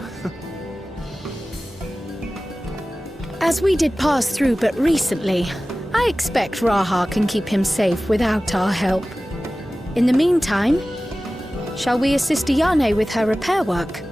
As we did pass through but recently, I expect Raha can keep him safe without our help. In the meantime, shall we assist Ayane with her repair work?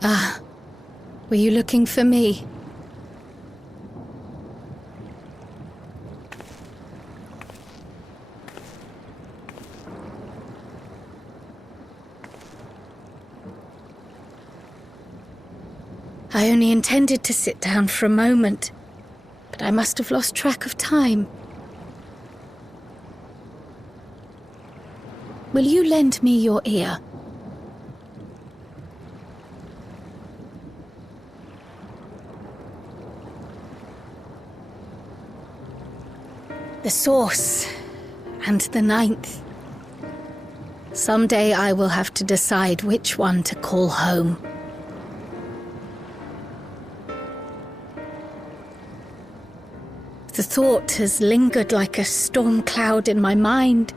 Ah, were you looking for me? I only intended to sit down for a moment, but I must have lost track of time. Will you lend me your ear? The Source and the Ninth. Someday I will have to decide which one to call home. The thought has lingered like a storm cloud in my mind.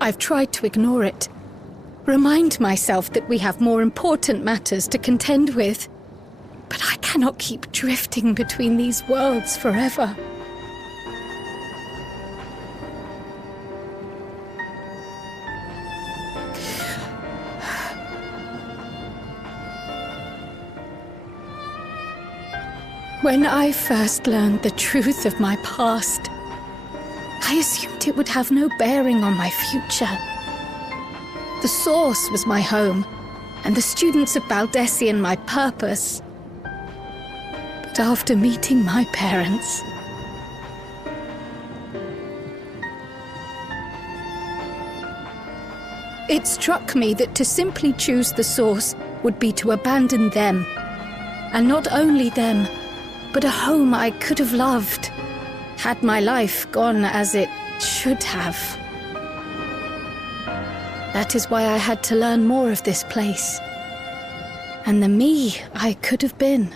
I've tried to ignore it, remind myself that we have more important matters to contend with, but I cannot keep drifting between these worlds forever. When I first learned the truth of my past, I assumed it would have no bearing on my future. The Source was my home, and the students of Baldessian my purpose. But after meeting my parents, it struck me that to simply choose the Source would be to abandon them. And not only them, but a home I could have loved, had my life gone as it should have. That is why I had to learn more of this place, and the me I could have been.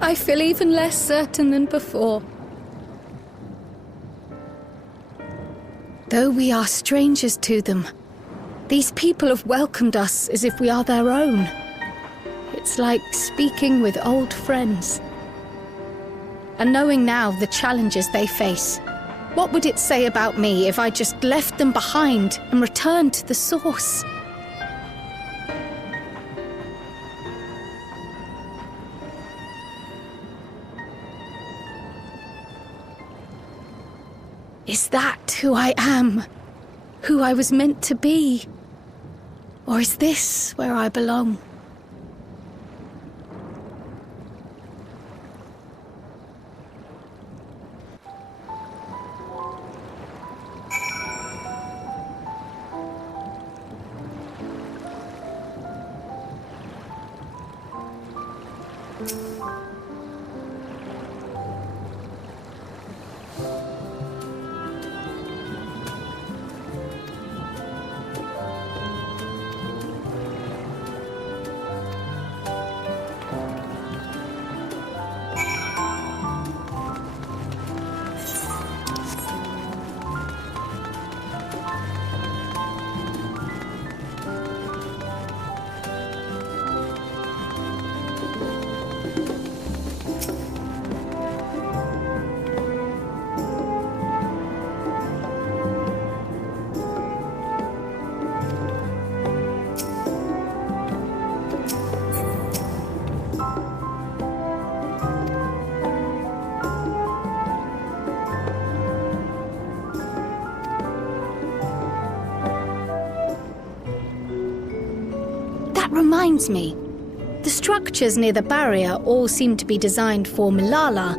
I feel even less certain than before. Though we are strangers to them, these people have welcomed us as if we are their own. It's like speaking with old friends. And knowing now the challenges they face, what would it say about me if I just left them behind and returned to the Source? Is that who I am? Who I was meant to be? Or is this where I belong? Reminds me, the structures near the barrier all seem to be designed for Milala.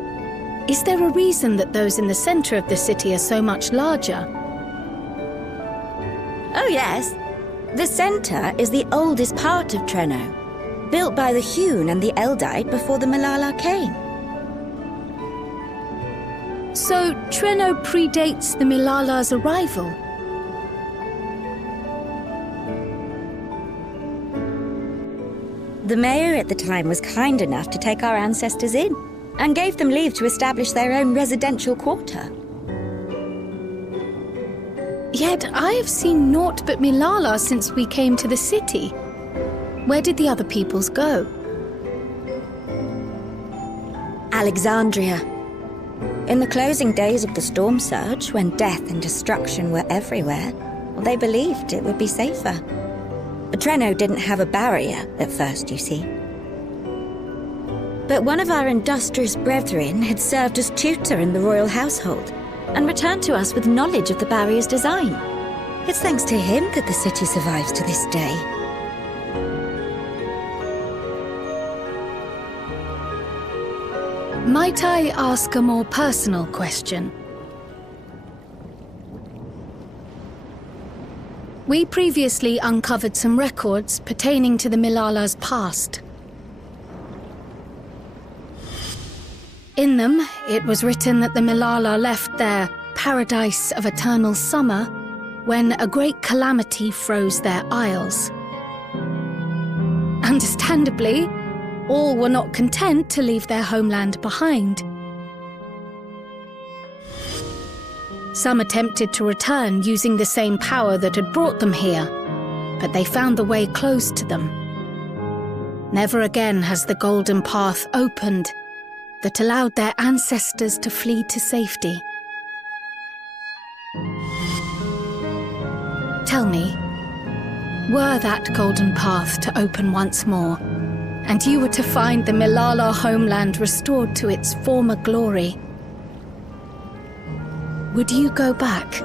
Is there a reason that those in the center of the city are so much larger? Oh yes. The center is the oldest part of Treno, built by the Hewn and the Eldite before the Milala came. So Treno predates the Milala's arrival? The mayor at the time was kind enough to take our ancestors in, and gave them leave to establish their own residential quarter. Yet I have seen naught but Milala since we came to the city. Where did the other peoples go? Alexandria. In the closing days of the storm surge, when death and destruction were everywhere, they believed it would be safer. Treno didn't have a barrier at first, you see. But one of our industrious brethren had served as tutor in the royal household and returned to us with knowledge of the barrier's design. It's thanks to him that the city survives to this day. Might I ask a more personal question? We previously uncovered some records pertaining to the Milala's past. In them, it was written that the Milala left their paradise of eternal summer when a great calamity froze their isles. Understandably, all were not content to leave their homeland behind. Some attempted to return using the same power that had brought them here, but they found the way closed to them. Never again has the golden path opened that allowed their ancestors to flee to safety. Tell me, were that golden path to open once more, and you were to find the Milala homeland restored to its former glory, would you go back?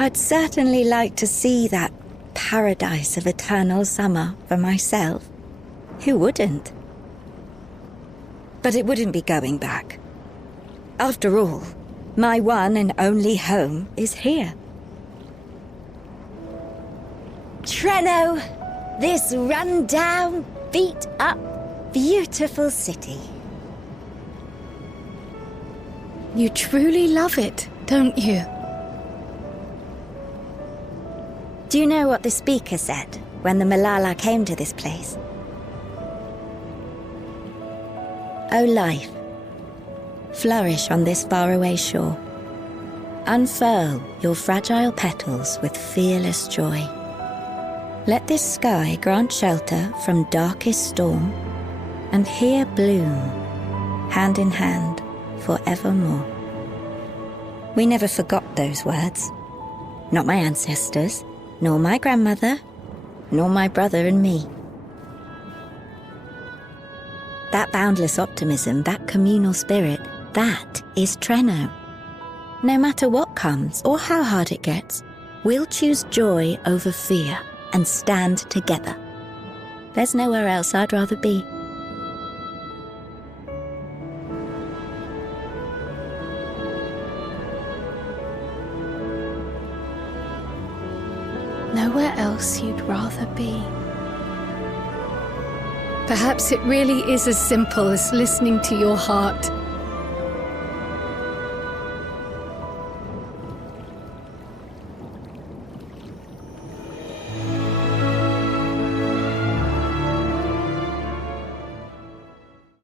I'd certainly like to see that paradise of eternal summer for myself. Who wouldn't? But it wouldn't be going back. After all, my one and only home is here. Treno, this run-down, beat-up, beautiful city. You truly love it, don't you? Do you know what the speaker said when the Milala came to this place? O life, flourish on this faraway shore. Unfurl your fragile petals with fearless joy. Let this sky grant shelter from darkest storm, and here bloom, hand in hand, forevermore. We never forgot those words. Not my ancestors, nor my grandmother, nor my brother and me. That boundless optimism, that communal spirit, that is Treno. No matter what comes or how hard it gets, we'll choose joy over fear and stand together. There's nowhere else I'd rather be. Nowhere else you'd rather be. Perhaps it really is as simple as listening to your heart.